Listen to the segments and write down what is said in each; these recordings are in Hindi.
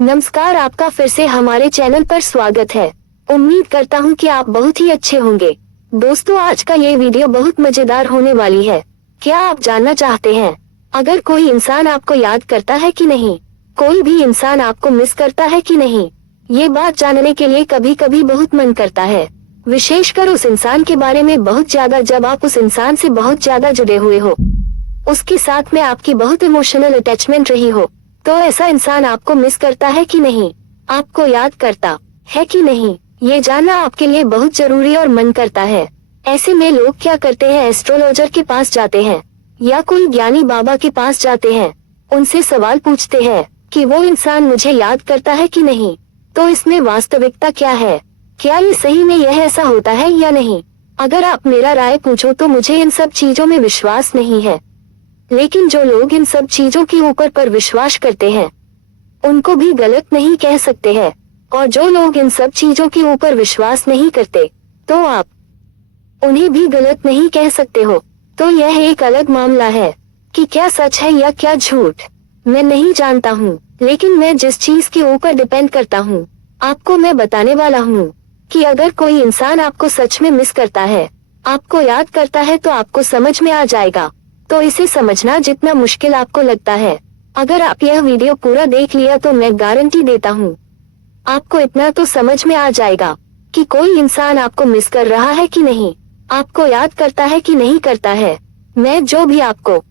नमस्कार, आपका फिर से हमारे चैनल पर स्वागत है। उम्मीद करता हूँ कि आप बहुत ही अच्छे होंगे। दोस्तों, आज का ये वीडियो बहुत मजेदार होने वाली है। क्या आप जानना चाहते हैं, अगर कोई इंसान आपको याद करता है कि नहीं, कोई भी इंसान आपको मिस करता है कि नहीं? ये बात जानने के लिए कभी कभी बहुत मन करता है, विशेषकर उस इंसान के बारे में बहुत ज्यादा, जब आप उस इंसान से बहुत ज्यादा जुड़े हुए हो, उसके साथ में आपकी बहुत इमोशनल अटैचमेंट रही हो। तो ऐसा इंसान आपको मिस करता है कि नहीं, आपको याद करता है कि नहीं, ये जानना आपके लिए बहुत जरूरी और मन करता है। ऐसे में लोग क्या करते हैं, एस्ट्रोलॉजर के पास जाते हैं या कोई ज्ञानी बाबा के पास जाते हैं, उनसे सवाल पूछते हैं कि वो इंसान मुझे याद करता है कि नहीं। तो इसमें वास्तविकता क्या है, क्या ये सही में यह ऐसा होता है या नहीं? अगर आप मेरा राय पूछो तो मुझे इन सब चीजों में विश्वास नहीं है, लेकिन जो लोग इन सब चीजों के ऊपर पर विश्वास करते हैं उनको भी गलत नहीं कह सकते हैं, और जो लोग इन सब चीजों के ऊपर विश्वास नहीं करते तो आप उन्हें भी गलत नहीं कह सकते हो। तो यह एक अलग मामला है कि क्या सच है या क्या झूठ, मैं नहीं जानता हूँ, लेकिन मैं जिस चीज के ऊपर डिपेंड करता हूँ आपको मैं बताने वाला हूँ कि अगर कोई इंसान आपको सच में मिस करता है, आपको याद करता है, तो आपको समझ में आ जाएगा। तो इसे समझना जितना मुश्किल आपको लगता है, अगर आप यह वीडियो पूरा देख लिया तो मैं गारंटी देता हूँ आपको इतना तो समझ में आ जाएगा कि कोई इंसान आपको मिस कर रहा है कि नहीं, आपको याद करता है कि नहीं करता है। मैं जो भी आपको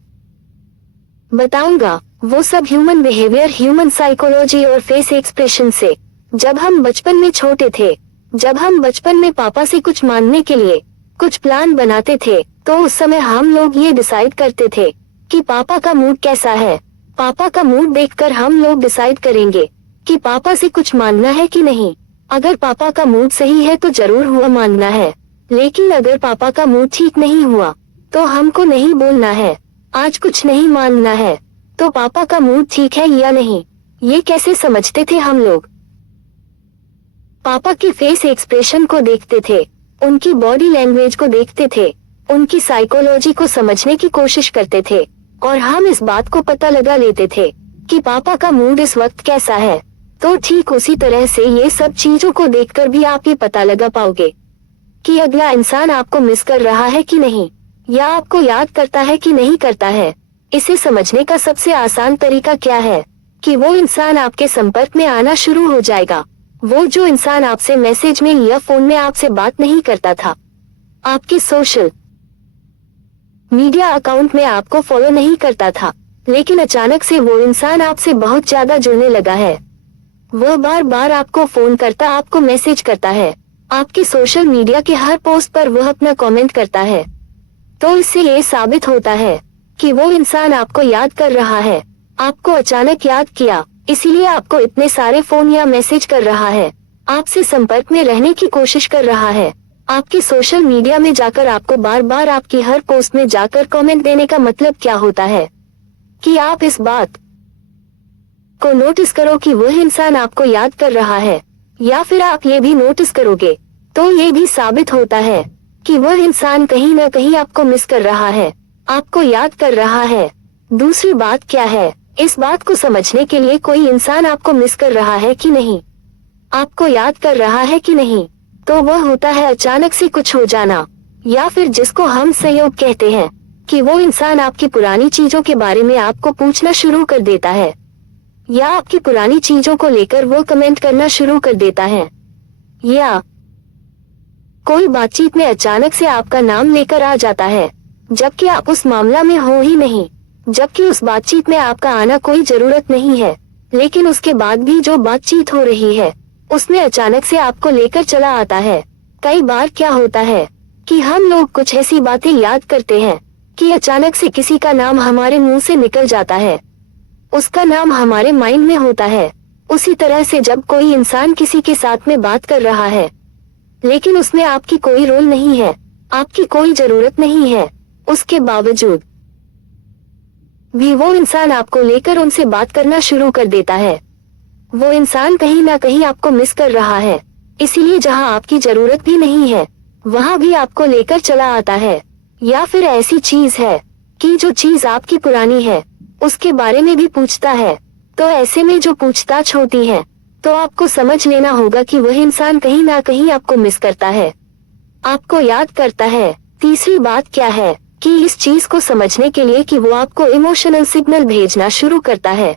बताऊंगा वो सब ह्यूमन बिहेवियर, ह्यूमन साइकोलॉजी और फेस एक्सप्रेशन से। जब हम बचपन में छोटे थे, जब हम बचपन में पापा से कुछ मांगने के लिए कुछ प्लान बनाते थे, तो उस समय हम लोग ये डिसाइड करते थे कि पापा का मूड कैसा है। पापा का मूड देखकर हम लोग डिसाइड करेंगे कि पापा से कुछ मांगना है कि नहीं। अगर पापा का मूड सही है तो जरूर हुआ मांगना है, लेकिन अगर पापा का मूड ठीक नहीं हुआ तो हमको नहीं बोलना है, आज कुछ नहीं मांगना है। तो पापा का मूड ठीक है या नहीं, ये कैसे समझते थे हम लोग? पापा के फेस एक्सप्रेशन को देखते थे, उनकी बॉडी लैंग्वेज को देखते थे, उनकी साइकोलॉजी को समझने की कोशिश करते थे, और हम इस बात को पता लगा लेते थे कि पापा का मूड इस वक्त कैसा है। तो ठीक उसी तरह से ये सब चीजों को देखकर भी आप ये पता लगा पाओगे कि अगला इंसान आपको मिस कर रहा है कि नहीं, या आपको याद करता है कि नहीं करता है। इसे समझने का सबसे आसान तरीका क्या है कि वो इंसान आपके संपर्क में आना शुरू हो जाएगा। वो जो इंसान आपसे मैसेज में या फोन में आपसे बात नहीं करता था, आपके सोशल मीडिया अकाउंट में आपको फॉलो नहीं करता था, लेकिन अचानक से वो इंसान आपसे बहुत ज्यादा जुड़ने लगा है। वह बार बार आपको फोन करता, आपको मैसेज करता है, आपके सोशल मीडिया के हर पोस्ट पर वह अपना कमेंट करता है। तो इससे ये साबित होता है कि वो इंसान आपको याद कर रहा है, आपको अचानक याद किया, इसीलिए आपको इतने सारे फोन या मैसेज कर रहा है, आपसे संपर्क में रहने की कोशिश कर रहा है, आपके सोशल मीडिया में जाकर आपको बार बार आपकी हर पोस्ट में जाकर कमेंट देने का मतलब क्या होता है कि आप इस बात को नोटिस करो कि वह इंसान आपको याद कर रहा है, या फिर आप ये भी नोटिस करोगे तो ये भी साबित होता है कि वह इंसान कहीं न कहीं आपको मिस कर रहा है, आपको याद कर रहा है। दूसरी बात क्या है, इस बात को समझने के लिए कोई इंसान आपको मिस कर रहा है कि नहीं, आपको याद कर रहा है कि नहीं, तो वह होता है अचानक से कुछ हो जाना, या फिर जिसको हम संयोग कहते हैं कि वो इंसान आपकी पुरानी चीजों के बारे में आपको पूछना शुरू कर देता है, या आपकी पुरानी चीजों को लेकर वो कमेंट करना शुरू कर देता है, या कोई बातचीत में अचानक से आपका नाम लेकर आ जाता है जबकि आप उस मामला में हो ही नहीं, जबकि उस बातचीत में आपका आना कोई जरूरत नहीं है, लेकिन उसके बाद भी जो बातचीत हो रही है उसमें अचानक से आपको लेकर चला आता है। कई बार क्या होता है कि हम लोग कुछ ऐसी बातें याद करते हैं कि अचानक से किसी का नाम हमारे मुंह से निकल जाता है, उसका नाम हमारे माइंड में होता है। उसी तरह से जब कोई इंसान किसी के साथ में बात कर रहा है, लेकिन उसमें आपकी कोई रोल नहीं है, आपकी कोई जरूरत नहीं है, उसके बावजूद भी वो इंसान आपको लेकर उनसे बात करना शुरू कर देता है। वो इंसान कहीं ना कहीं आपको मिस कर रहा है, इसीलिए जहां आपकी जरूरत भी नहीं है वहां भी आपको लेकर चला आता है। या फिर ऐसी चीज है कि जो चीज आपकी पुरानी है उसके बारे में भी पूछता है, तो ऐसे में जो पूछताछ होती है, तो आपको समझ लेना होगा कि वह इंसान कहीं ना कहीं आपको मिस करता है, आपको याद करता है। तीसरी बात क्या है कि इस चीज को समझने के लिए कि वो आपको इमोशनल सिग्नल भेजना शुरू करता है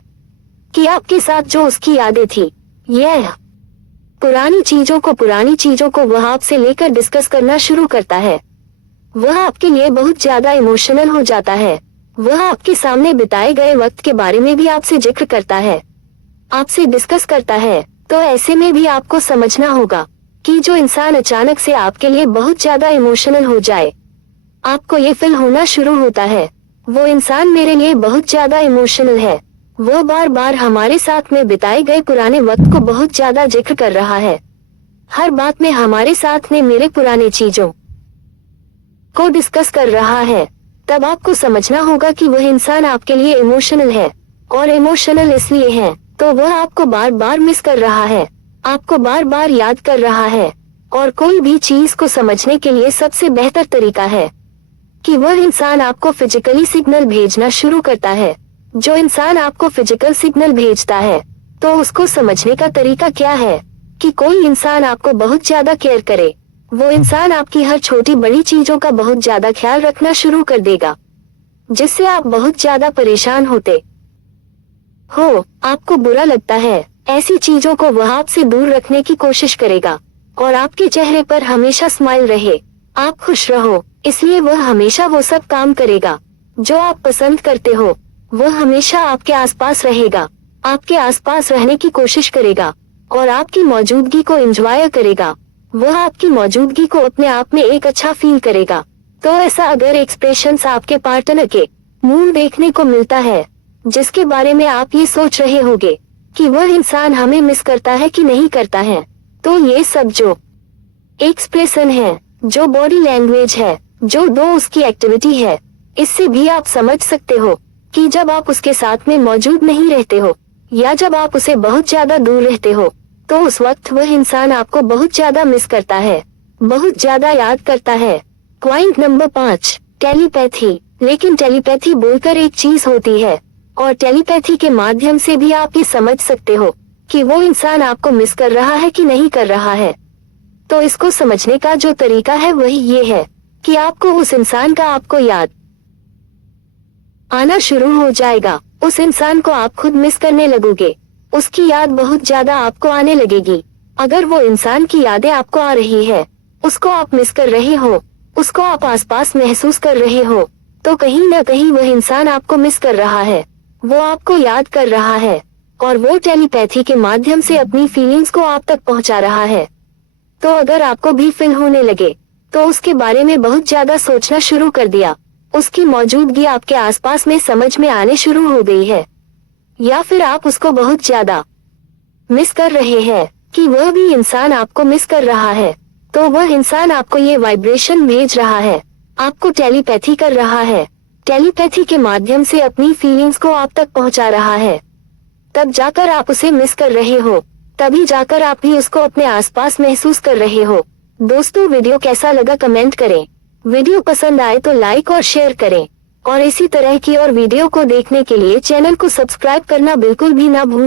कि आपके साथ जो उसकी यादें थी, यह पुरानी चीजों को वह आपसे लेकर डिस्कस करना शुरू करता है। वह आपके लिए बहुत ज्यादा इमोशनल हो जाता है। वह आपके सामने बिताए गए वक्त के बारे में भी आपसे जिक्र करता है, आपसे डिस्कस करता है। तो ऐसे में भी आपको समझना होगा कि जो इंसान अचानक से आपके लिए बहुत ज्यादा इमोशनल हो जाए, आपको ये फील होना शुरू होता है, वो इंसान मेरे लिए बहुत ज्यादा इमोशनल है, वो बार बार हमारे साथ में बिताए गए पुराने वक्त को बहुत ज्यादा जिक्र कर रहा है, हर बात में हमारे साथ में मेरे पुराने चीजों को डिस्कस कर रहा है। तब आपको समझना होगा कि वह इंसान आपके लिए इमोशनल है, और इमोशनल इसलिए है तो वह आपको बार बार मिस कर रहा है, आपको बार बार याद कर रहा है। और कोई भी चीज को समझने के लिए सबसे बेहतर तरीका है कि वह इंसान आपको फिजिकली सिग्नल भेजना शुरू करता है। जो इंसान आपको फिजिकल सिग्नल भेजता है, तो उसको समझने का तरीका क्या है कि कोई इंसान आपको बहुत ज्यादा केयर करे, वो इंसान आपकी हर छोटी बड़ी चीजों का बहुत ज्यादा ख्याल रखना शुरू कर देगा, जिससे आप बहुत ज्यादा परेशान होते हो, आपको बुरा लगता है। ऐसी चीजों को वह आपसे दूर रखने की कोशिश करेगा, और आपके चेहरे पर हमेशा स्माइल रहे, आप खुश रहो, इसलिए वह हमेशा वो सब काम करेगा जो आप पसंद करते हो। वह हमेशा आपके आसपास रहेगा, आपके आसपास रहने की कोशिश करेगा, और आपकी मौजूदगी को एंजॉय करेगा। वह आपकी मौजूदगी को अपने आप में एक अच्छा फील करेगा। तो ऐसा अगर एक्सप्रेशंस आपके पार्टनर के मुंह देखने को मिलता है, जिसके बारे में आप ये सोच रहे होंगे कि वह इंसान हमें मिस करता है कि नहीं करता है, तो ये सब जो एक्सप्रेशन है, जो बॉडी लैंग्वेज है, जो दो उसकी एक्टिविटी है, इससे भी आप समझ सकते हो कि जब आप उसके साथ में मौजूद नहीं रहते हो, या जब आप उसे बहुत ज्यादा दूर रहते हो, तो उस वक्त वह इंसान आपको बहुत ज्यादा मिस करता है, बहुत ज्यादा याद करता है। Point number 5, telepathy. लेकिन टेलीपैथी बोलकर एक चीज होती है, और टेलीपैथी के माध्यम से भी आप ये समझ सकते हो कि वो इंसान आपको मिस कर रहा है कि नहीं कर रहा है। तो इसको समझने का जो तरीका है वही ये है कि आपको उस इंसान का आपको याद आना शुरू हो जाएगा, उस इंसान को आप खुद मिस करने लगोगे, उसकी याद बहुत ज्यादा आपको आने लगेगी। अगर वो इंसान की यादें आपको आ रही है, उसको आप मिस कर रहे हो, उसको आप आसपास महसूस कर रहे हो, तो कहीं ना कहीं वह इंसान आपको मिस कर रहा है, वो आपको याद कर रहा है, और वो टेलीपैथी के माध्यम से अपनी फीलिंग्स को आप तक पहुंचा रहा है। तो अगर आपको भी फील होने लगे, तो उसके बारे में बहुत ज्यादा सोचना शुरू कर दिया, उसकी मौजूदगी आपके आसपास में समझ में आने शुरू हो गई है, या फिर आप उसको बहुत ज्यादा मिस कर रहे हैं कि वह भी इंसान आपको मिस कर रहा है, तो वह इंसान आपको ये वाइब्रेशन भेज रहा है, आपको टेलीपैथी कर रहा है, टेलीपैथी के माध्यम से अपनी फीलिंग्स को आप तक पहुंचा रहा है। तब जाकर आप उसे मिस कर रहे हो, तभी जाकर आप भी उसको अपने आसपास महसूस कर रहे हो। दोस्तों, वीडियो कैसा लगा कमेंट करें, वीडियो पसंद आए तो लाइक और शेयर करें, और इसी तरह की और वीडियो को देखने के लिए चैनल को सब्सक्राइब करना बिल्कुल भी ना भूलें।